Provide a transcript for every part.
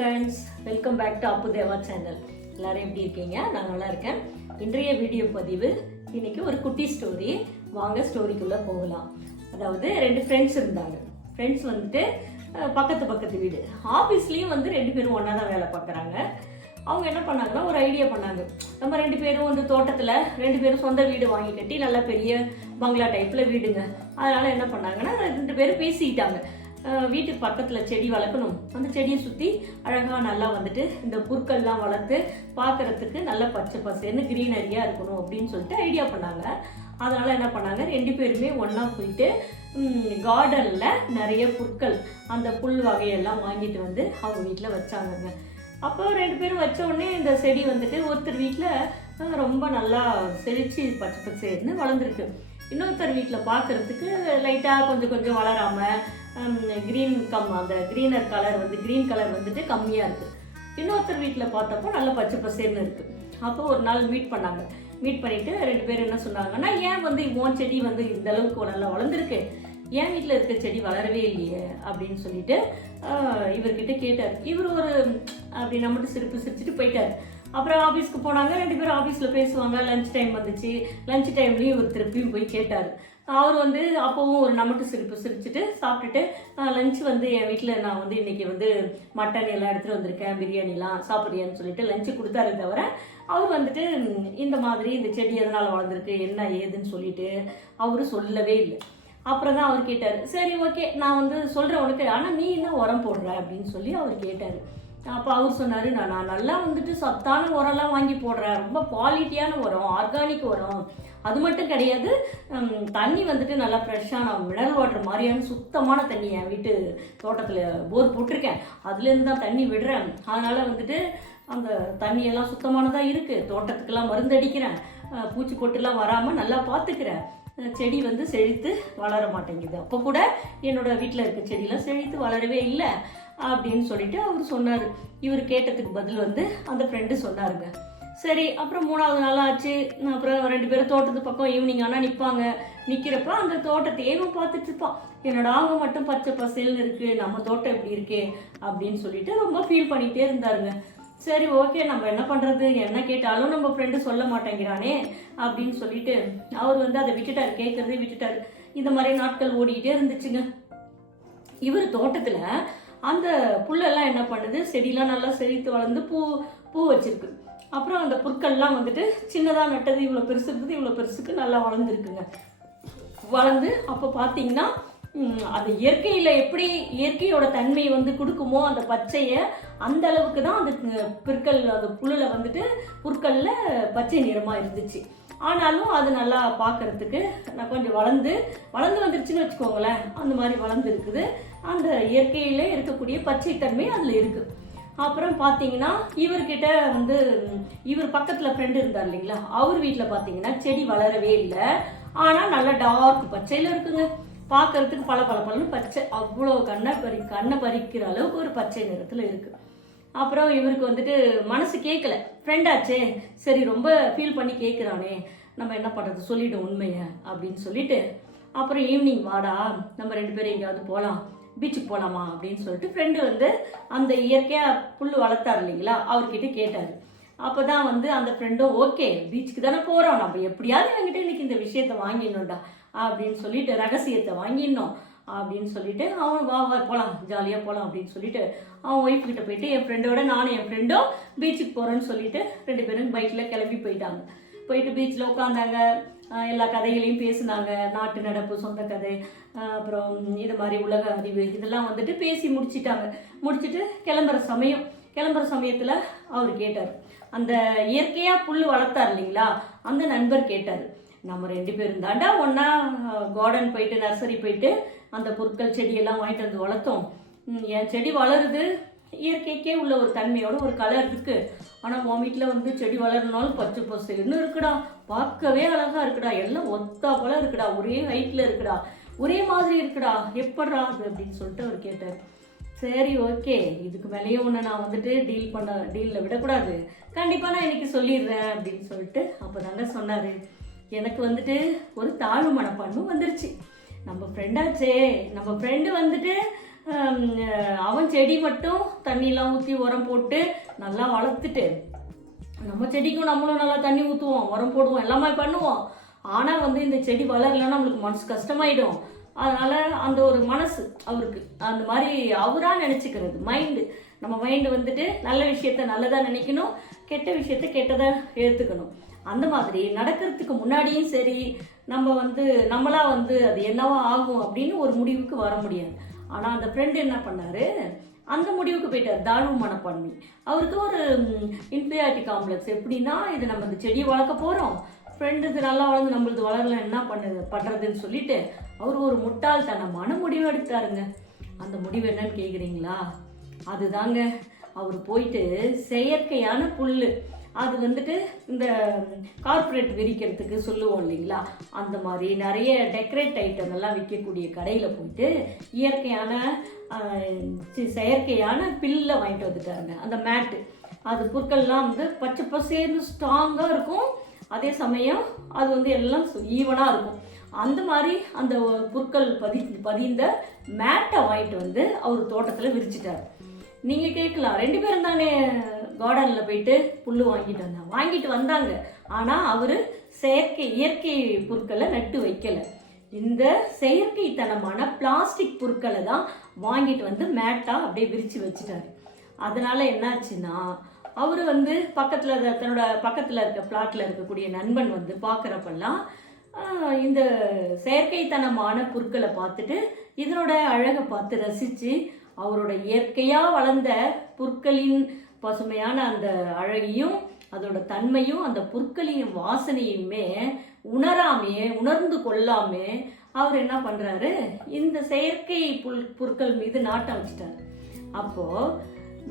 Friends, welcome back to Appu Deva channel. எல்லாரும் எப்படி இருக்கீங்க? நான் நல்லா இருக்கேன். இன்றைய வீடியோ பதிவு இன்னைக்கு ஒரு குட்டி ஸ்டோரி. வாங்க ஸ்டோரிக்குள்ள போகலாம். அதாவது ரெண்டு ஃப்ரெண்ட்ஸ் இருந்தாங்க. ஃப்ரெண்ட்ஸ் வந்துட்டு பக்கத்து வீடு. ஆஃபீஸ்லேயும் வந்து ரெண்டு பேரும் ஒன்றா தான் வேலை பார்க்குறாங்க. அவங்க என்ன பண்ணாங்கன்னா ஒரு ஐடியா பண்ணாங்க. நம்ம ரெண்டு பேரும் வந்து தோட்டத்தில் ரெண்டு பேரும் சொந்த வீடு வாங்கி கட்டி நல்லா பெரிய பங்களா டைப்பில் வீடுங்க. அதனால் என்ன பண்ணாங்கன்னா ரெண்டு பேரும் பேசிக்கிட்டாங்க. வீட்டுக்கு பக்கத்தில் செடி வளர்க்கணும், அந்த செடியை சுற்றி அழகாக நல்லா வந்துட்டு இந்த புற்கள்லாம் வளர்த்து பார்க்குறதுக்கு நல்லா பச்சை பசேன்னு க்ரீனரியாக இருக்கணும் அப்படின்னு சொல்லிட்டு ஐடியா பண்ணாங்க. அதனால் என்ன பண்ணாங்க, ரெண்டு பேருமே ஒன்றா போயிட்டு கார்டனில் நிறைய புற்கள் அந்த புல் வகையெல்லாம் வாங்கிட்டு வந்து அவங்க வீட்டில் வச்சாங்கங்க. அப்போ ரெண்டு பேரும் வச்ச உடனே இந்த செடி வந்துட்டு ஒருத்தர் வீட்டில் ரொம்ப நல்லா செழிச்சு பச்சை பச்சேன்னு வளர்ந்துருக்கு. இன்னொருத்தர் வீட்டில் பார்க்குறதுக்கு லைட்டாக கொஞ்சம் வளராமல் அந்த க்ரீனர் கலர் க்ரீன் கலர் வந்துட்டு கம்மியாக இருக்குது. இன்னொருத்தர் வீட்டில் பார்த்தப்போ நல்லா பச்சை பசேர்னு இருக்குது. அப்போ ஒரு நாள் மீட் பண்ணாங்க. மீட் பண்ணிவிட்டு ரெண்டு பேரும் என்ன சொன்னாங்கன்னா, ஏன் உன் செடி இந்த அளவுக்கு நல்லா வளர்ந்துருக்கு, என் வீட்டில் இருக்க செடி வளரவே இல்லையே அப்படின்னு சொல்லிட்டு இவர்கிட்ட கேட்டார். இவர் ஒரு அப்படி நம்மகிட்ட சிரிச்சுட்டு போயிட்டார். அப்புறம் ஆஃபீஸ்க்கு போனாங்க. ரெண்டு பேரும் ஆஃபீஸில் பேசுவாங்க. லஞ்ச் டைம் வந்துச்சு. லஞ்ச் டைம்லேயும் இவர் திருப்பியும் போய் கேட்டார். அவர் அப்போவும் ஒரு நம்மட்டு சிரிச்சுட்டு சாப்பிட்டுட்டு, லஞ்ச் என் வீட்டில் நான் இன்னைக்கு மட்டன் எல்லாம் எடுத்துகிட்டு வந்திருக்கேன், பிரியாணிலாம் சாப்பிட்றியான்னு சொல்லிட்டு லஞ்சு கொடுத்தாரு. தவிர அவர் இந்த மாதிரி இந்த செடி எதனால் வளர்ந்துருக்கு என்ன ஏதுன்னு சொல்லிட்டு அவரு சொல்லவே இல்லை. அப்புறம் தான் அவர் கேட்டார், சரி ஓகே நான் சொல்கிறேன் உனக்கு, ஆனால் நீ என்ன உரம் போடுற அப்படின்னு சொல்லி அவர் கேட்டார். அப்போ அவர் சொன்னார், நான் நல்லா சத்தான உரம்லாம் வாங்கி போடுறேன், ரொம்ப குவாலிட்டியான உரம், ஆர்கானிக் உரம். அது மட்டும் கிடையாது, தண்ணி நல்லா ஃப்ரெஷ்ஷான மினரல் வாட்டர் மாதிரியான சுத்தமான தண்ணி என் வீட்டு தோட்டத்தில் போர் போட்டிருக்கேன், அதுலேருந்து தான் தண்ணி விடுறேன். அதனால் அந்த தண்ணியெல்லாம் சுத்தமானதாக இருக்குது. தோட்டத்துக்கெல்லாம் மருந்து அடிக்கிறேன், பூச்சி கொட்டுலாம் வராமல் நல்லா பார்த்துக்கிறேன். செடி செழித்து வளர மாட்டேங்குது. அப்போ கூட என்னோட வீட்டில் இருக்க செடியெலாம் செழித்து வளரவே இல்லை அப்படின்னு சொல்லிட்டு அவர் சொன்னார். இவர் கேட்டதுக்கு பதில் அந்த ஃப்ரெண்டு சொன்னாருங்க. சரி, அப்புறம் 3வது நாள் ஆச்சு. அப்புறம் ரெண்டு பேரும் தோட்டத்து பக்கம் ஈவினிங் ஆனால் நிற்பாங்க. நிற்கிறப்ப அந்த தோட்டத்தையே பார்த்துட்டு இருப்பான். என்னோட அவங்க மட்டும் பச்சை பசேல்னு இருக்குது, நம்ம தோட்டம் எப்படி இருக்கே அப்படின்னு சொல்லிட்டு ரொம்ப ஃபீல் பண்ணிகிட்டே இருந்தாருங்க. சரி ஓகே, நம்ம என்ன பண்ணுறது, என்ன கேட்டாலும் நம்ம ஃப்ரெண்டு சொல்ல மாட்டேங்கிறானே அப்படின்னு சொல்லிட்டு அவர் அதை விட்டுட்டார், கேட்குறதே விட்டுட்டார். இந்த மாதிரி நாட்கள் ஓடிக்கிட்டே இருந்துச்சுங்க. இவர் தோட்டத்தில் அந்த புல்லெல்லாம் என்ன பண்ணுது, செடியெலாம் நல்லா செழித்து வளர்ந்து பூ வச்சிருக்கு. அப்புறம் அந்த புற்கள்லாம் சின்னதாக நட்டது இவ்வளோ பெருசு இருக்குது, இவ்வளோ பெருசுக்கு நல்லா வளர்ந்துருக்குங்க. வளர்ந்து அப்போ பார்த்தீங்கன்னா அது இயற்கையில் எப்படி இயற்கையோட தன்மை கொடுக்குமோ அந்த பச்சையை, அந்த அளவுக்கு தான் அந்த புற்கள், அந்த புல்லில் புற்களில் பச்சை நிறமாக இருந்துச்சு. ஆனாலும் அது நல்லா பார்க்கறதுக்கு நான் கொஞ்சம் வளர்ந்து வந்துருச்சுன்னு வச்சுக்கோங்களேன். அந்த மாதிரி வளர்ந்து இருக்குது. அந்த இயற்கையில இருக்கக்கூடிய பச்சை தன்மை அதில் இருக்குது. அப்புறம் பார்த்தீங்கன்னா இவர்கிட்ட இவர் பக்கத்தில் ஃப்ரெண்டு இருந்தார் இல்லைங்களா, அவர் வீட்டில் பார்த்தீங்கன்னா செடி வளரவே இல்லை. ஆனால் நல்லா டார்க் பச்சையில் இருக்குங்க. பார்க்கறதுக்கு பல பச்சை, அவ்வளோ கண்ணை பறிக்கிற அளவுக்கு ஒரு பச்சை நிறத்தில் இருக்குது. அப்புறம் இவருக்கு மனசு கேட்கல, ஃப்ரெண்டாச்சே, சரி ரொம்ப ஃபீல் பண்ணி கேட்குறானே, நம்ம என்ன பண்ணுறது, சொல்லிவிடும் உண்மையை அப்படின்னு சொல்லிட்டு, அப்புறம் ஈவினிங் வாடா நம்ம ரெண்டு பேரும் எங்கேயாவது போகலாம், பீச்சுக்கு போகலாமா அப்படின்னு சொல்லிட்டு ஃப்ரெண்டு அந்த இயற்கையாக புல் வளர்த்தார் இல்லைங்களா, அவர்கிட்ட கேட்டார். அப்போ தான் அந்த ஃப்ரெண்டும் ஓகே பீச்சுக்கு தானே போகிறோம், நம்ம எப்படியாவது என்கிட்ட இன்னைக்கு இந்த விஷயத்தை வாங்கிடணும்டா அப்படின்னு சொல்லிட்டு, ரகசியத்தை வாங்கிடணும் அப்படின்னு சொல்லிட்டு அவன் வா போகலாம், ஜாலியாக போகலாம் அப்படின்னு சொல்லிட்டு அவன் ஒய்ஃப் கிட்ட போயிட்டு, என் ஃப்ரெண்டோட நானும் என் ஃப்ரெண்டும் பீச்சுக்கு போகிறோன்னு சொல்லிட்டு ரெண்டு பேரும் பைக்கில் கிளம்பி போயிட்டாங்க. போயிட்டு பீச்சில் உட்காந்தாங்க. எல்லா கதைகளையும் பேசினாங்க. நாட்டு நடப்பு, சொந்த கதை, அப்புறம் இது மாதிரி உலக அறிவு, இதெல்லாம் பேசி முடிச்சுட்டு கிளம்புற சமயத்தில் அவர் கேட்டார், அந்த இயற்கையாக புல் வளர்த்தார் இல்லைங்களா, அந்த நண்பர் கேட்டார், நம்ம ரெண்டு பேரும் தாண்டா ஒன்றா கார்டன் போயிட்டு நர்சரி போயிட்டு அந்த பொருட்கள் செடியெல்லாம் வாங்கிட்டு வந்து வளர்த்தோம். என் செடி வளருது, இயற்கைக்கே உள்ள ஒரு தன்மையோட ஒரு கலர் இருக்கு. ஆனால் உன் வீட்டில் செடி வளரனாலும் பச்சை பசேல்னு இருக்குடா, பார்க்கவே அழகா இருக்குடா, எல்லாம் ஒத்தா போல இருக்குடா, ஒரே ஹைட்ல இருக்குடா, ஒரே மாதிரி இருக்குடா, எப்படா அது அப்படின்னு சொல்லிட்டு அவர் கேட்டார். சரி ஓகே, இதுக்கு மேலேயும் ஒன்று நான் டீலில் விடக்கூடாது, கண்டிப்பாக நான் இன்னைக்கு சொல்லிடுறேன் அப்படின்னு சொல்லிட்டு அப்போ தாங்க சொன்னார். எனக்கு ஒரு தாழ்வு மனப்பான்மை வந்துருச்சு. நம்ம ஃப்ரெண்டாச்சே, நம்ம ஃப்ரெண்டு அவன் செடி மட்டும் தண்ணியெலாம் ஊற்றி உரம் போட்டு நல்லா வளர்த்துட்டு, நம்ம செடிக்கும் நம்மளும் நல்லா தண்ணி ஊற்றுவோம், உரம் போடுவோம், எல்லாமே பண்ணுவோம். ஆனால் வந்து இந்த செடி வளரலைன்னா நம்மளுக்கு மனசு கஷ்டமாயிடும். அதனால அந்த ஒரு மனசு அவருக்கு அந்த மாதிரி அவராக நினச்சிக்கிறது மைண்டு. நம்ம மைண்டு வந்துட்டு நல்ல விஷயத்த நல்லதாக நினைக்கணும், கெட்ட விஷயத்த கெட்டதாக ஏற்றுக்கணும். அந்த மாதிரி நடக்கிறதுக்கு முன்னாடியும் சரி, நம்ம வந்து நம்மளா வந்து அது என்னவா ஆகும் அப்படின்னு ஒரு முடிவுக்கு வர முடியாது. ஆனால் அந்த ஃப்ரெண்டு என்ன பண்ணாரு, அந்த முடிவுக்கு போயிட்டார். தாழ்வு மனப்பான்மை அவருக்கு, ஒரு இன்ஃபீரியாரிட்டி காம்ப்ளெக்ஸ். எப்படின்னா, இது நம்ம இந்த செடியை வளர்க்க போகிறோம், ஃப்ரெண்டு இது நல்லா வளர்ந்து நம்மளுது வளரல, என்ன பண்ணுறதுன்னு சொல்லிட்டு அவர் ஒரு முட்டாள்தனமான முடிவு எடுத்தாருங்க. அந்த முடிவு என்னன்னு கேட்குறீங்களா? அதுதாங்க, அவர் போயிட்டு செயற்கையான புல், அது வந்துட்டு இந்த கார்பரேட் விரிக்கிறதுக்கு சொல்லுவோம் இல்லைங்களா, அந்த மாதிரி நிறைய டெக்கரேட் ஐட்டம் எல்லாம் விற்கக்கூடிய கடையில் போயிட்டு இயற்கையான செயற்கையான பில்லை வாங்கிட்டு வந்துட்டாருங்க. அந்த மேட்டு, அது புற்கள்லாம் வந்து பச்சை பசேர்ந்து ஸ்ட்ராங்காக இருக்கும், அதே சமயம் அது வந்து எல்லாம் ஈவனாக இருக்கும். அந்த மாதிரி அந்த புற்கள் பதிந்த மேட்டை வாங்கிட்டு வந்து அவர் தோட்டத்தில் விரிச்சிட்டார். நீங்கள் கேட்கலாம், 2 பேரும் தானே கார்டனில் போயிட்டு புல் வாங்கிட்டு வந்தாங்க. ஆனால் அவர் இயற்கை பொருட்களை நட்டு வைக்கலை. இந்த செயற்கைத்தனமான பிளாஸ்டிக் பொருட்களை தான் வாங்கிட்டு வந்து மேட்டாக அப்படியே விரித்து வச்சுட்டாரு. அதனால என்னாச்சுன்னா, அவர் வந்து தன்னோட பக்கத்தில் இருக்க பிளாட்டில் இருக்கக்கூடிய நண்பன் வந்து பார்க்குறப்பெல்லாம் இந்த செயற்கைத்தனமான பொருட்களை பார்த்துட்டு இதனோட அழகை பார்த்து ரசித்து அவரோட இயற்கையாக வளர்ந்த புற்களின் பசுமையான அந்த அழகையும் அதோட தன்மையும் அந்த புற்களின் வாசனையுமே உணர்ந்து கொள்ளாமே அவர் என்ன பண்ணுறாரு, இந்த செயற்கை புற்கள் மீது நாட்டம் வச்சுட்டார். அப்போ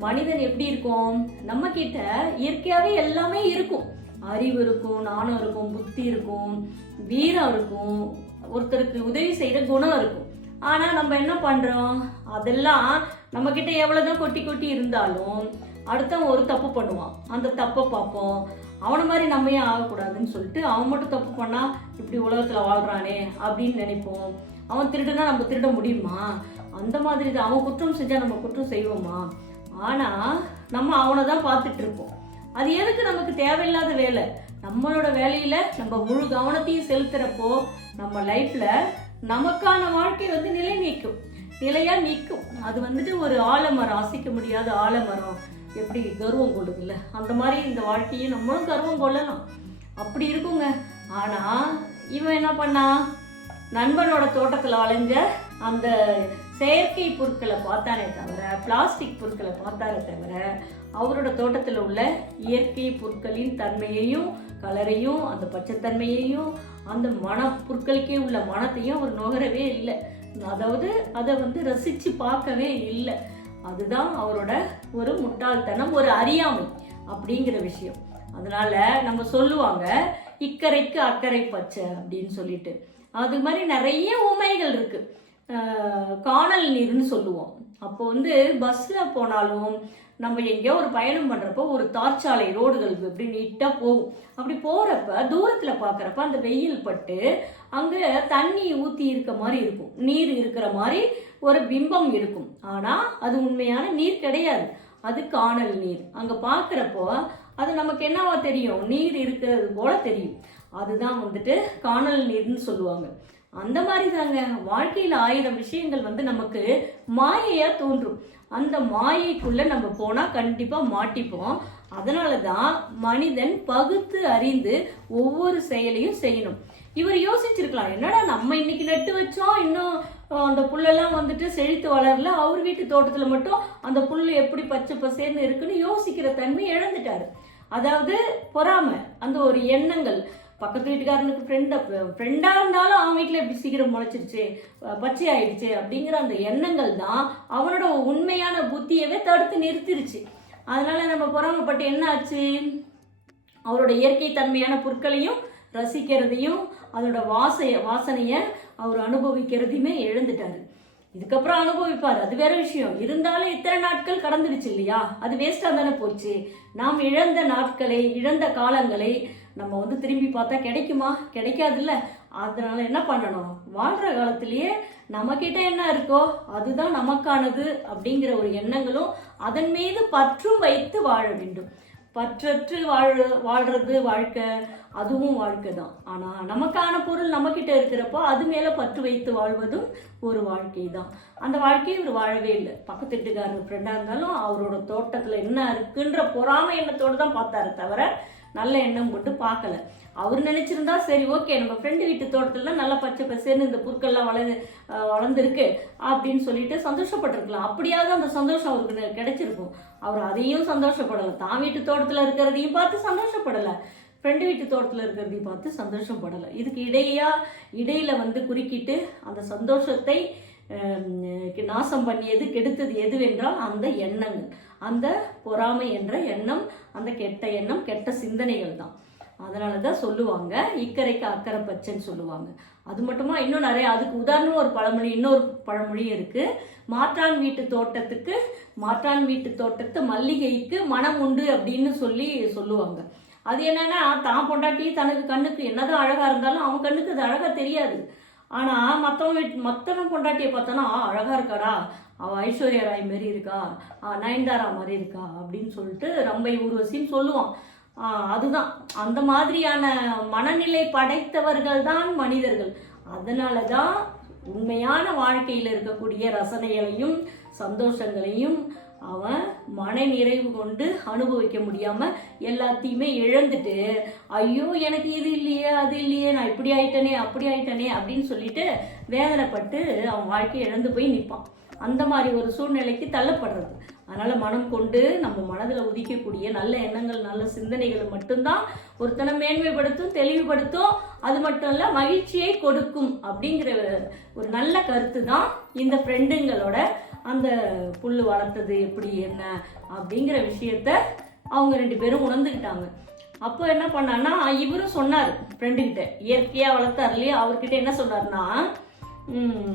மனிதன் எப்படி இருக்கும், நம்ம கிட்ட இயற்கையாகவே எல்லாமே இருக்கும். அறிவு இருக்கும், நாணம் இருக்கும், புத்தி இருக்கும், வீரம் இருக்கும், ஒருத்தருக்கு உதவி செய்கிற குணம் இருக்கும். ஆனால் நம்ம என்ன பண்ணுறோம், அதெல்லாம் நம்மக்கிட்ட எவ்வளோதான் கொட்டி இருந்தாலும் அடுத்தவன் ஒரு தப்பு பண்ணுவான், அந்த தப்பை பார்ப்போம். அவனை மாதிரி நம்ம ஏன் ஆகக்கூடாதுன்னு சொல்லிட்டு அவன் மட்டும் தப்பு பண்ணால் இப்படி உலகத்தில் வாழ்கிறானே அப்படின்னு நினைப்போம். அவன் திருடுனா நம்ம திருட முடியுமா? அந்த மாதிரி தான். அவன் குற்றம் செஞ்சால் நம்ம குற்றம் செய்வோமா? ஆனால் நம்ம அவனை தான் பார்த்துட்டு இருப்போம். அது எதுக்கு நமக்கு தேவையில்லாத வேலை. நம்மளோட வேலையில் நம்ம முழு கவனத்தையும் செலுத்துகிறப்போ நம்ம லைஃப்பில் நமக்கான வாழ்க்கை வந்து நிலையாக நிற்கும். அது வந்துட்டு ஒரு ஆலமரம், அசைக்க முடியாத ஆலமரம் எப்படி கர்வம் கொள்ளுதுல்ல, அந்த மாதிரி இந்த வாழ்க்கையை நம்மளும் கர்வம் கொள்ளலாம், அப்படி இருக்குங்க. ஆனால் இவன் என்ன பண்ணா, நண்பனோட தோட்டத்தில் வளைஞ்ச அந்த செயற்கை பொருட்களை பார்த்தானே தவிர, பிளாஸ்டிக் பொருட்களை பார்த்தாரே தவிர, அவரோட தோட்டத்தில் உள்ள இயற்கை பொருட்களின் தன்மையையும் கலரையும் அந்த பச்சைத்தன்மையையும் அந்த பொருட்களுக்கே உள்ள மனத்தையும் அவர் நுகரவே இல்லை. அதாவது அதை வந்து ரசித்து பார்க்கவே இல்லை. அதுதான் அவரோட ஒரு முட்டாள்தனம், ஒரு அறியாமை அப்படிங்கிற விஷயம். அதனால நம்ம சொல்லுவாங்க, இக்கரைக்கு அக்கறை பச்சை அப்படின்னு சொல்லிட்டு. அது மாதிரி நிறைய உமைகள் இருக்கு. காணல் நீர்னு சொல்லுவோம். அப்போ வந்து பஸ்ஸில் போனாலும் நம்ம எங்கேயோ ஒரு பயணம் பண்ணுறப்போ ஒரு தார்ச்சாலை ரோடுகள் எப்படி நீட்டாக போகும். அப்படி போகிறப்ப தூரத்தில் பார்க்குறப்ப அந்த வெயில் பட்டு அங்கே தண்ணி ஊற்றி இருக்க மாதிரி இருக்கும், நீர் இருக்கிற மாதிரி ஒரு பிம்பம் இருக்கும். ஆனால் அது உண்மையான நீர் கிடையாது, அது காணல் நீர். அங்கே பார்க்குறப்போ அது நமக்கு என்னவா தெரியும், நீர் இருக்கிறது போல தெரியும். அதுதான் வந்துட்டு காணல் நீர்னு சொல்லுவாங்க. அந்த மாதிரி தாங்க வாழ்க்கையில் 1000 விஷயங்கள் வந்து நமக்கு மாயையாக தோன்றும். அந்த மாயைக்குள்ளே நம்ம போனால் கண்டிப்பாக மாட்டிப்போம். அதனால தான் மனிதன் பகுத்து அறிந்து ஒவ்வொரு செயலையும் செய்யணும். இவர் யோசிச்சிருக்கலாம், என்னடா நம்ம இன்னைக்கு நட்டு வச்சோம், இன்னும் அந்த புல்லெல்லாம் வந்துட்டு செழித்து வளரல, அவர் வீட்டு தோட்டத்தில் மட்டும் அந்த புல் எப்படி பச்சை பசேர்னு இருக்குன்னு யோசிக்கிற தன்மை இழந்துட்டாரு. அதாவது பொறாமை, அந்த ஒரு எண்ணங்கள், பக்கத்து வீட்டுக்காரனுக்கு ஃப்ரெண்டாக இருந்தாலும் அவன் வீட்டில் எப்படி சீக்கிரம் முளைச்சிருச்சு, பச்சை ஆயிடுச்சு அப்படிங்கிற அந்த எண்ணங்கள் தான் அவனோட உண்மையான புத்தியவே தடுத்து நிறுத்திருச்சு. அதனால நம்ம பொறாமைப்பட்டு என்ன ஆச்சு, அவரோட இயற்கை தன்மையான பொருட்களையும் ரசிக்கிறதையும் அதோட வாசனையை அவர் அனுபவிக்கிறதையுமே இழந்துட்டாரு. இதுக்கப்புறம் அனுபவிப்பார், அது வேற விஷயம். இருந்தாலும் இத்தனை நாட்கள் கடந்துடுச்சு இல்லையா, அது வேஸ்டாக தானே போச்சு. நாம் இழந்த நாட்களை, இழந்த காலங்களை நம்ம வந்து திரும்பி பார்த்தா கிடைக்குமா? கிடைக்காதுல்ல. அதனால என்ன பண்ணணும், வாழ்கிற காலத்திலேயே நம்மக்கிட்ட என்ன இருக்கோ அதுதான் நமக்கானது அப்படிங்கிற ஒரு எண்ணங்களும் அதன் மீது பற்றும் வைத்து வாழ வேண்டும். பற்றற்று வாழ்றது வாழ்க்கை, அதுவும் வாழ்க்கை தான். ஆனால் நமக்கான பொருள் நம்மக்கிட்ட இருக்கிறப்போ அது மேலே பற்று வைத்து வாழ்வதும் ஒரு வாழ்க்கை தான். அந்த வாழ்க்கையை இவர் வாழவே இல்லை. பக்கத்து வீட்டுக்காரர் ஃப்ரெண்டாக இருந்தாலும் அவரோட தோட்டத்தில் என்ன இருக்குன்ற பொறாமை எண்ணத்தோடு தான் பார்த்தாரு தவிர நல்ல எண்ணம் போட்டு பார்க்கல. அவர் நினைச்சிருந்தா சரி ஓகே, நம்ம ஃப்ரெண்டு வீட்டு தோட்டத்துல நல்லா பச்சை பசேன்னு இந்த புற்கள்லாம் வளர்ந்துருக்கு அப்படின்னு சொல்லிட்டு சந்தோஷப்பட்டிருக்கலாம். அப்படியாவது அந்த சந்தோஷம் அவருக்கு கிடைச்சிருக்கும். அவர் அதையும் சந்தோஷப்படலை. தான் வீட்டு தோட்டத்தில் இருக்கிறதையும் பார்த்து சந்தோஷப்படலை, ஃப்ரெண்டு வீட்டு தோட்டத்தில் இருக்கிறதையும் பார்த்து சந்தோஷப்படலை. இதுக்கு இடையில குறுக்கிட்டு அந்த சந்தோஷத்தை நாசம் பண்ணியது, கெடுத்தது எதுவென்றால் அந்த எண்ணங்கள், அந்த பொறாமை என்ற எண்ணம், அந்த கெட்ட எண்ணம், கெட்ட சிந்தனைகள் தான். அதனால தான் சொல்லுவாங்க இக்கரைக்கு அக்கறை பச்சைன்னு சொல்லுவாங்க. அது மட்டுமா, இன்னும் நிறைய, அதுக்கு உதாரணம் ஒரு பழமொழி, இன்னொரு பழமொழியும் இருக்கு. மாற்றான் வீட்டு தோட்டத்து மல்லிகைக்கு மனம் உண்டு அப்படின்னு சொல்லுவாங்க. அது என்னன்னா, தான் பொண்டாட்டி தனக்கு கண்ணுக்கு என்னதான் அழகா இருந்தாலும் அவன் கண்ணுக்கு அது அழகா தெரியாது. ஆனா மற்றவன் பொண்டாட்டியை பார்த்தோன்னா அழகா இருக்காடா, அவள் ஐஸ்வர்யா ராய் மாரி இருக்கா, நயன்தாரா மாதிரி இருக்கா அப்படின்னு சொல்லிட்டு ரம்பை ஊர்வசின்னு சொல்லுவான். அதுதான், அந்த மாதிரியான மனநிலை படைத்தவர்கள் தான் மனிதர்கள். அதனால தான் உண்மையான வாழ்க்கையில் இருக்கக்கூடிய ரசனைகளையும் சந்தோஷங்களையும் அவன் மன நிறைவு கொண்டு அனுபவிக்க முடியாம எல்லாத்தையுமே இழந்துட்டு, ஐயோ எனக்கு இது இல்லையே அது இல்லையே, நான் இப்படி ஆயிட்டனே அப்படி ஆயிட்டனே அப்படின்னு சொல்லிட்டு வேதனைப்பட்டு அவன் வாழ்க்கையை இழந்து போய் நிற்பான். அந்த மாதிரி ஒரு சூழ்நிலைக்கு தள்ளப்படுறது. அதனால மனம் கொண்டு நம்ம மனதில் உதிக்கக்கூடிய நல்ல எண்ணங்கள், நல்ல சிந்தனைகள் மட்டும்தான் ஒருத்தனை மேன்மைப்படுத்தும், தெளிவுபடுத்தும். அது மட்டும் இல்ல, மகிழ்ச்சியை கொடுக்கும் அப்படிங்கிற ஒரு நல்ல கருத்து தான் இந்த ஃப்ரெண்டுங்களோட அந்த புல் வளர்த்தது எப்படி என்ன அப்படிங்கிற விஷயத்த அவங்க 2 பேரும் உணர்ந்துக்கிட்டாங்க. அப்போ என்ன பண்ணான்னா, இவரும் சொன்னார் ஃப்ரெண்டுக்கிட்ட, இயற்கையாக வளர்த்தார் இல்லையா, அவர்கிட்ட என்ன சொன்னார்னா,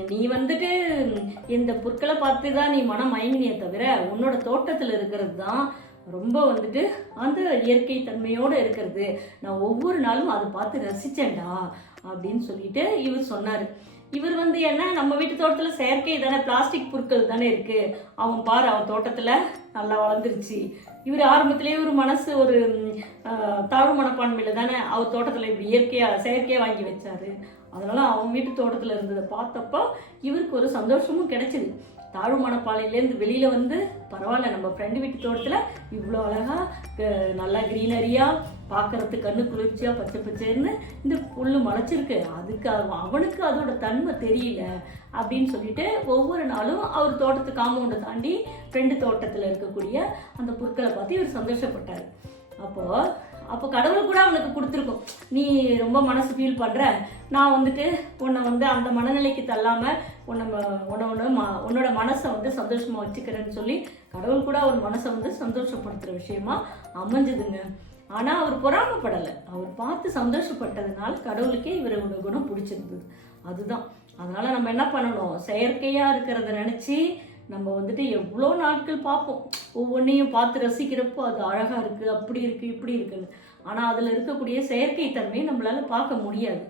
நீ இந்த புற்களை பார்த்து தான் நீ மனம் மயங்கினியே தவிர உன்னோட தோட்டத்தில் இருக்கிறது தான் ரொம்ப அந்த இயற்கை தன்மையோடு இருக்கிறது. நான் ஒவ்வொரு நாளும் அதை பார்த்து ரசிச்சேன்டா அப்படின்னு சொல்லிட்டு இவர் சொன்னார். இவர் என்ன, நம்ம வீட்டு தோட்டத்தில் செயற்கை தானே, பிளாஸ்டிக் பொருட்கள் தானே இருக்கு, அவன் பாரு அவன் தோட்டத்தில் நல்லா வளர்ந்துருச்சு. இவர் ஆரம்பத்திலேயே ஒரு மனசு ஒரு தாழ்வு மனப்பான்மையில் தானே அவர் தோட்டத்தில் இப்படி செயற்கையாக வாங்கி வச்சாரு. அதனால அவன் வீட்டு தோட்டத்தில் இருந்ததை பார்த்தப்போ இவருக்கு ஒரு சந்தோஷமும் கிடைச்சிது. தாழ்வு மனப்பாலையிலேருந்து வெளியில் பரவாயில்ல, நம்ம ஃப்ரெண்டு வீட்டு தோட்டத்தில் இவ்வளோ அழகாக நல்லா க்ரீனரியாக பார்க்கறதுக்கு கண்ணு குளிர்ச்சியாக பச்சை பச்சைன்னு இந்த புல் முளைச்சிருக்கு, அதுக்கு அவனுக்கு அதோட தன்மை தெரியல அப்படின்னு சொல்லிட்டு ஒவ்வொரு நாளும் அவர் தோட்டத்து காம்பவுண்டை தாண்டி ஃப்ரெண்டு தோட்டத்தில் இருக்கக்கூடிய அந்த புற்களை பார்த்து இவர் சந்தோஷப்பட்டார். அப்போ கடவுள் கூட அவனுக்கு கொடுத்துருக்கும், நீ ரொம்ப மனசு ஃபீல் பண்ணுற, நான் உன்னை அந்த மனநிலைக்கு தள்ளாமல் உன்னோட மனசை சந்தோஷமாக வச்சுக்கிறேன்னு சொல்லி கடவுள் கூட அவர் மனசை சந்தோஷப்படுத்துகிற விஷயமா அமைஞ்சதுங்க. ஆனால் அவர் பொறாமப்படலை, அவர் பார்த்து சந்தோஷப்பட்டதுனால கடவுளுக்கே இவரோட குணம் பிடிச்சிருந்தது. அதுதான். அதனால் நம்ம என்ன பண்ணணும், செயற்கையாக இருக்கிறத நினச்சி நம்ம எவ்வளோ நாட்கள் பார்ப்போம், ஒவ்வொன்றையும் பார்த்து ரசிக்கிறப்போ அது அழகாக இருக்குது, அப்படி இருக்குது இப்படி இருக்குன்னு. ஆனால் அதில் இருக்கக்கூடிய செயற்கை தன்மையை நம்மளால் பார்க்க முடியாது.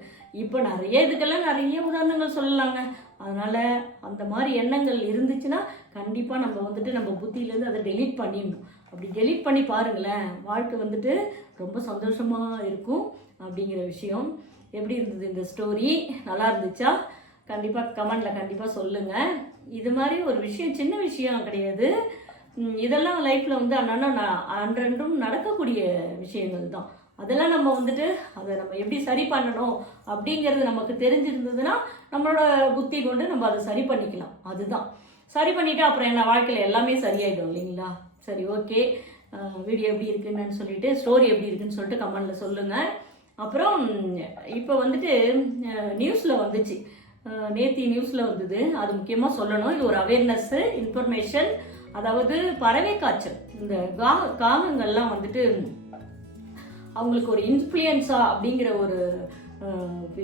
இப்போ இதுக்கெல்லாம் நிறைய உதாரணங்கள் சொல்லலாங்க. அதனால் அந்த மாதிரி எண்ணங்கள் இருந்துச்சுன்னா கண்டிப்பாக நம்ம நம்ம புத்தியிலேருந்து அதை டெலீட் பண்ணிடணும். அப்படி டெலீட் பண்ணி பாருங்களேன், வாழ்க்கை ரொம்ப சந்தோஷமாக இருக்கும் அப்படிங்கிற விஷயம். எப்படி இருந்தது இந்த ஸ்டோரி? நல்லா இருந்துச்சா? கண்டிப்பாக கமெண்டில் கண்டிப்பாக சொல்லுங்கள். இது மாதிரி ஒரு விஷயம் சின்ன விஷயம் கிடையாது, இதெல்லாம் லைஃப்பில் அன்றன்றும் நடக்கக்கூடிய விஷயங்கள் தான். அதெல்லாம் நம்ம அதை நம்ம எப்படி சரி பண்ணணும் அப்படிங்கிறது நமக்கு தெரிஞ்சிருந்ததுன்னா நம்மளோட புத்தி கொண்டு நம்ம அதை சரி பண்ணிக்கலாம். அதுதான், சரி பண்ணிவிட்டு அப்புறம் என்ன, வாழ்க்கையில் எல்லாமே சரியாயிடும் இல்லைங்களா? சரி, ஓகே. வீடியோ எப்படி இருக்குன்னு சொல்லிட்டு, ஸ்டோரி எப்படி இருக்குன்னு சொல்லிட்டு கமெண்டில் சொல்லுங்கள். அப்புறம் இப்போ நியூஸில் வந்துச்சு, நேத்தி நியூஸில் வந்தது, அது முக்கியமாக சொல்லணும். இது ஒரு அவேர்னஸ்ஸு, இன்ஃபர்மேஷன். அதாவது பறவை காய்ச்சல், இந்த காகங்கள்லாம் அவங்களுக்கு ஒரு இன்ஃப்ளூயன்ஸா அப்படிங்கிற ஒரு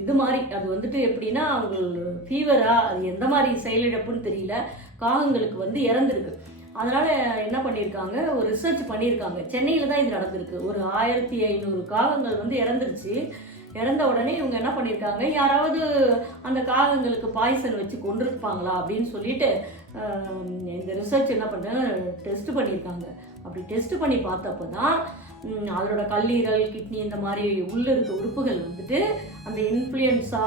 இது மாதிரி, அது எப்படின்னா அவங்க ஃபீவரா, அது எந்த மாதிரி செயலிழப்புன்னு தெரியல, காகங்களுக்கு இறந்துருக்கு. அதனால என்ன பண்ணியிருக்காங்க, ஒரு ரிசர்ச் பண்ணியிருக்காங்க. சென்னையில் தான் இது நடந்திருக்கு. ஒரு 1500 காகங்கள் இறந்துருச்சு. இறந்த உடனே இவங்க என்ன பண்ணியிருக்காங்க, யாராவது அந்த காகங்களுக்கு பாய்சன் வச்சு கொண்டிருப்பாங்களா அப்படின்னு சொல்லிட்டு இந்த ரிசர்ச் என்ன பண்ணுறாங்க, டெஸ்ட் பண்ணியிருக்காங்க. அப்படி டெஸ்ட் பண்ணி பார்த்தப்போ தான் அதோட கல்லீரல், கிட்னி இந்த மாதிரி உள்ள இருக்க உறுப்புகள் வந்துட்டு அந்த இன்ஃப்ளூயன்ஸா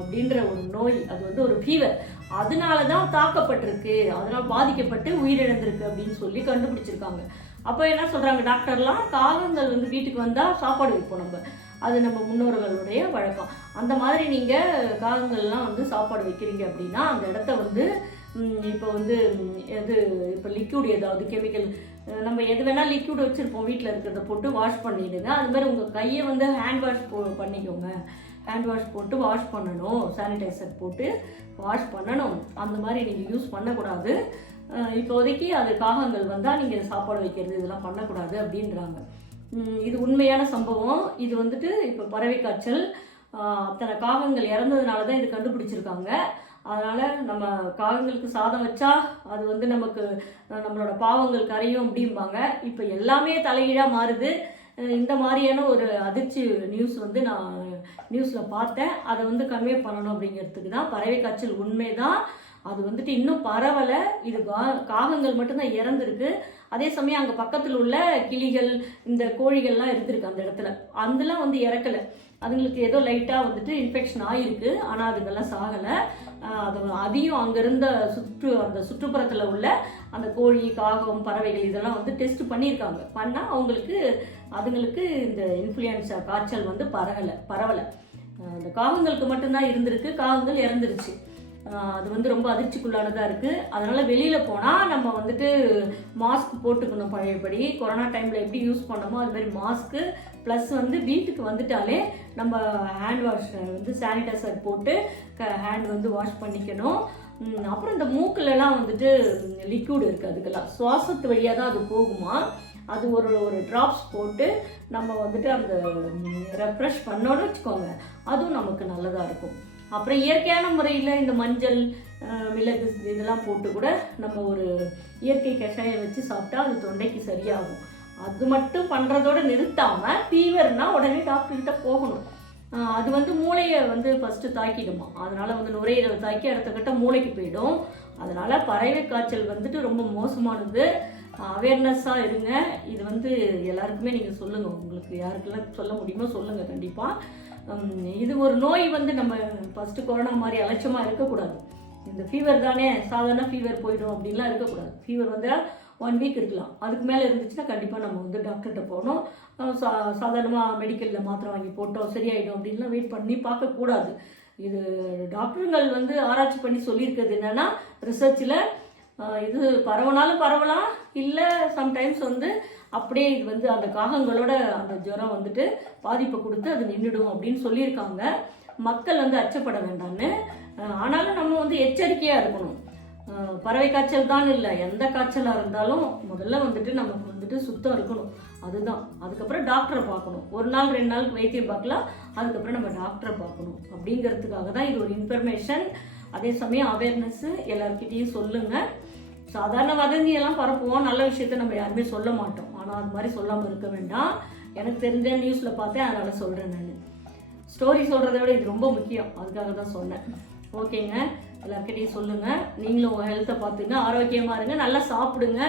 அப்படின்ற ஒரு நோய், அது வந்து ஒரு ஃபீவர், அதனால தான் தாக்கப்பட்டிருக்கு, அதனால் பாதிக்கப்பட்டு உயிரிழந்திருக்கு அப்படின்னு சொல்லி கண்டுபிடிச்சிருக்காங்க. அப்போ என்ன சொல்கிறாங்க டாக்டர்லாம், காகங்கள் வந்து வீட்டுக்கு வந்தால் சாப்பாடு வைப்போம் நம்ம, அது நம்ம முன்னோர்களுடைய வழக்கம். அந்த மாதிரி நீங்கள் காகங்கள்லாம் வந்து சாப்பாடு வைக்கிறீங்க அப்படின்னா அந்த இடத்த வந்து இப்போ வந்து இப்போ லிக்யூட் ஏதாவது கெமிக்கல், நம்ம எது வேணால் லிக்யூட் வச்சுருப்போம் வீட்டில் இருக்கிறத போட்டு வாஷ் பண்ணிடுங்க. அது மாதிரி உங்கள் கையை வந்து ஹேண்ட் வாஷ் பண்ணிக்கோங்க, ஹேண்ட் வாஷ் போட்டு வாஷ் பண்ணணும், சானிடைசர் போட்டு வாஷ் பண்ணணும். அந்த மாதிரி நீங்கள் யூஸ் பண்ணக்கூடாது. இப்போதைக்கு அது காகங்கள் வந்தால் நீங்கள் சாப்பாடு வைக்கிறது இதெல்லாம் பண்ணக்கூடாது அப்படின்றாங்க. இது உண்மையான சம்பவம். இது வந்துட்டு இப்போ பறவை காய்ச்சல் அத்தனை காகங்கள் இறந்ததுனால தான் இது கண்டுபிடிச்சிருக்காங்க. அதனால் நம்ம காகங்களுக்கு சாதம் வச்சா அது வந்து நமக்கு நம்மளோட பாவங்கள் கரையும் அப்படிம்பாங்க. இப்போ எல்லாமே தலைகீழாக மாறுது. இந்த மாதிரியான ஒரு அதிர்ச்சி நியூஸ் வந்து நான் நியூஸில் பார்த்தேன். அதை வந்து கன்வே பண்ணணும் அப்படிங்கிறதுக்கு தான். பறவை காய்ச்சல் உண்மை தான், அது வந்துட்டு இன்னும் பரவலை. இது காகங்கள் மட்டும்தான் இறந்துருக்கு. அதே சமயம் அங்கே பக்கத்தில் உள்ள கிளிகள், இந்த கோழிகள்லாம் இருந்திருக்கு அந்த இடத்துல, அதெல்லாம் வந்து இறக்கலை. அதுங்களுக்கு ஏதோ லைட்டாக வந்துட்டு இன்ஃபெக்ஷன் ஆகிருக்கு, ஆனால் அதுங்கெல்லாம் சாகலை. அதையும் அங்கே இருந்த அந்த சுற்றுப்புறத்தில் உள்ள அந்த கோழி, காகம், பறவைகள் இதெல்லாம் வந்து டெஸ்ட் பண்ணியிருக்காங்க. பண்ணால் அதுங்களுக்கு இந்த இன்ஃப்ளூயன்ஸா காய்ச்சல் வந்து பரவலை. அந்த காகங்களுக்கு மட்டும்தான் இருந்திருக்கு, காகங்கள் இறந்துருச்சு. அது வந்து ரொம்ப அதிர்ச்சிக்குள்ளானதாக இருக்குது. அதனால் வெளியில் போனால் நம்ம வந்துட்டு மாஸ்க் போட்டுக்கணும். பழையபடி கொரோனா டைமில் எப்படி யூஸ் பண்ணமோ அது மாதிரி மாஸ்க்கு, ப்ளஸ் வந்து வீட்டுக்கு வந்துட்டாலே நம்ம ஹேண்ட் வாஷ் வந்து சானிடைசர் போட்டு ஹேண்ட் வந்து வாஷ் பண்ணிக்கணும். அப்புறம் இந்த மூக்கிலலாம் வந்துட்டு லிக்யூட் இருக்குது, அதுக்கெல்லாம் சுவாசத்து வழியாக தான் அது போகுமா. அது ஒரு ட்ராப்ஸ் போட்டு நம்ம வந்துட்டு அந்த ரெஃப்ரெஷ் பண்ணோன்னு வச்சுக்கோங்க, அதுவும் நமக்கு நல்லதாக இருக்கும். அப்புறம் இயற்கையான முறையில் இந்த மஞ்சள், மிளகு இதெல்லாம் போட்டு கூட நம்ம ஒரு இயற்கை கஷாயம் வச்சு சாப்பிட்டா அது தொண்டைக்கு சரியாகும். அது மட்டும் பண்ணுறதோடு நிறுத்தாமல் ஃபீவர்னால் உடனே டாக்டர்கிட்ட போகணும். அது வந்து மூளையை வந்து ஃபஸ்ட்டு தாக்கிடுமா, அதனால் வந்து நுரையீரலை தாக்கி அடுத்த கட்ட மூளைக்கு போயிடும். அதனால் பறவை காய்ச்சல் வந்துட்டு ரொம்ப மோசமானது. அவேர்னஸ்ஸாக இருங்க. இது வந்து எல்லாருக்குமே நீங்கள் சொல்லுங்கள், உங்களுக்கு யாருக்கெல்லாம் சொல்ல முடியுமோ சொல்லுங்கள் கண்டிப்பாக. இது ஒரு நோய் வந்து நம்ம ஃபஸ்ட்டு கொரோனா மாதிரி அலட்சியமாக இருக்கக்கூடாது. இந்த ஃபீவர் தானே, சாதாரண ஃபீவர் போயிடும் அப்படின்லாம் இருக்கக்கூடாது. ஃபீவர் வந்தால் 1 வீக் இருக்கலாம், அதுக்கு மேலே இருந்துச்சுன்னா கண்டிப்பாக நம்ம வந்து டாக்டர்கிட்ட போகணும். சாதாரணமாக மெடிக்கலில் மாத்திரை வாங்கி போட்டோம் சரியாயிடும் அப்படின்லாம் வெயிட் பண்ணி பார்க்கக்கூடாது. இது டாக்டருங்கள் வந்து ஆராய்ச்சி பண்ணி சொல்லியிருக்கிறது என்னென்னா, ரிசர்ச்சில் இது பரவனாலும் பரவலாம், இல்லை சம்டைம்ஸ் வந்து அப்படியே இது வந்து அந்த காகங்களோட அந்த ஜுரம் வந்துட்டு பாதிப்பை கொடுத்து அது நின்றுடும் அப்படின்னு சொல்லியிருக்காங்க. மக்கள் வந்து அச்சப்பட வேண்டாம்னு. ஆனாலும் நம்ம வந்து எச்சரிக்கையாக இருக்கணும். பறவை காய்ச்சல் தான் இல்லை, எந்த காய்ச்சலாக இருந்தாலும் முதல்ல வந்துட்டு நமக்கு வந்துட்டு சுத்தம் இருக்கணும், அதுதான். அதுக்கப்புறம் டாக்டரை பார்க்கணும். 1 நாள் 2 நாளுக்கு வைத்தியம் பார்க்கலாம், அதுக்கப்புறம் நம்ம டாக்டரை பார்க்கணும். அப்படிங்கிறதுக்காக தான் இது ஒரு இன்ஃபர்மேஷன். அதே சமயம் அவேர்னஸ்ஸு எல்லாருக்கிட்டையும் சொல்லுங்கள். சாதாரண வதந்தியெல்லாம் பரப்புவோம், நல்ல விஷயத்த நம்ம யாருமே சொல்ல மாட்டோம். ஆனால் அது மாதிரி சொல்லாமல் இருக்க வேண்டாம். எனக்கு தெரிஞ்ச நியூஸில் பார்த்தேன், அதனால் சொல்கிறேன். நான் ஸ்டோரி சொல்கிறத விட இது ரொம்ப முக்கியம், அதுக்காக தான் சொன்னேன். ஓகேங்க, எல்லாருக்கிட்டையும் சொல்லுங்கள். நீங்களும் உங்கள் ஹெல்த்தை பார்த்துங்க, ஆரோக்கியமாக இருங்க, நல்லா சாப்பிடுங்க.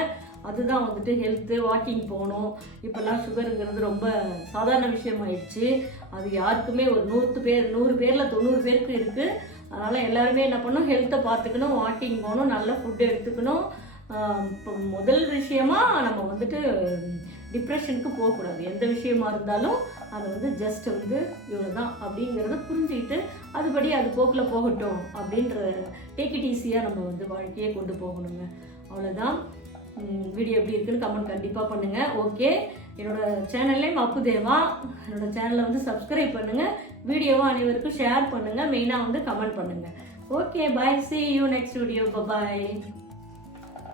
அதுதான் வந்துட்டு ஹெல்த்து. வாக்கிங் போகணும். இப்போல்லாம் சுகருங்கிறது ரொம்ப சாதாரண விஷயம் ஆயிடுச்சு. அது யாருக்குமே ஒரு 100 பேரில் 90 பேருக்கு இருக்குது. அதனால் எல்லாருமே என்ன பண்ணணும், ஹெல்த்தை பார்த்துக்கணும், வாக்கிங் போகணும், நல்ல ஃபுட்டு எடுத்துக்கணும். இப்போ முதல் விஷயமா நம்ம வந்துட்டு டிப்ரெஷனுக்கு போகக்கூடாது. எந்த விஷயமா இருந்தாலும் அதை வந்து ஜஸ்ட் வந்து இவ்வளோ தான் அப்படிங்கிறத புரிஞ்சுக்கிட்டு அதுபடி அது போக்கில் போகட்டும் அப்படின்ற டேக் இட் ஈஸியாக நம்ம வந்து வாழ்க்கையை கொண்டு போகணுங்க. அவ்வளோதான். வீடியோ எப்படி இருக்குன்னு கமெண்ட் கண்டிப்பாக பண்ணுங்கள். ஓகே, என்னோடய சேனல்லேயும் அப்புதேவா, என்னோடய சேனலை வந்து சப்ஸ்கிரைப் பண்ணுங்கள், வீடியோவை அனைவருக்கும் ஷேர் பண்ணுங்கள், மெயினாக வந்து கமெண்ட் பண்ணுங்கள். Okay, bye, see you next video, bye bye.